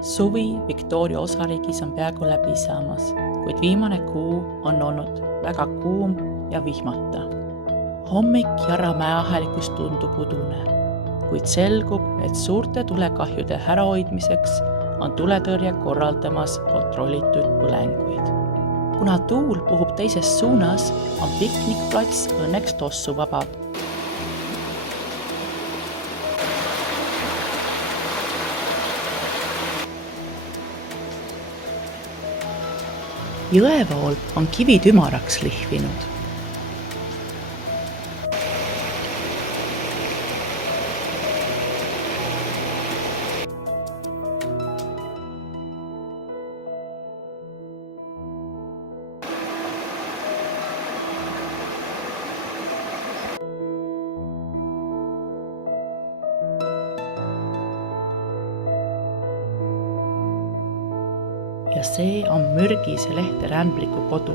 Suvi Victoria osariigis on peaaegu läbi saamas, kuid viimane kuu on olnud väga kuum ja vihmata. Hommik Jara mäeahelikust tundub udune, kuid selgub, et suurte tulekahjude ärahoidmiseks on tuletõrje korraldamas kontrollitud põlenguid. Kuna tuul puhub teises suunas, on piknikplats õnneks tossuvaba. Jõevool on kivid ümaraks lihvinud. Ja see on mürgise lehte rämbliku kodu.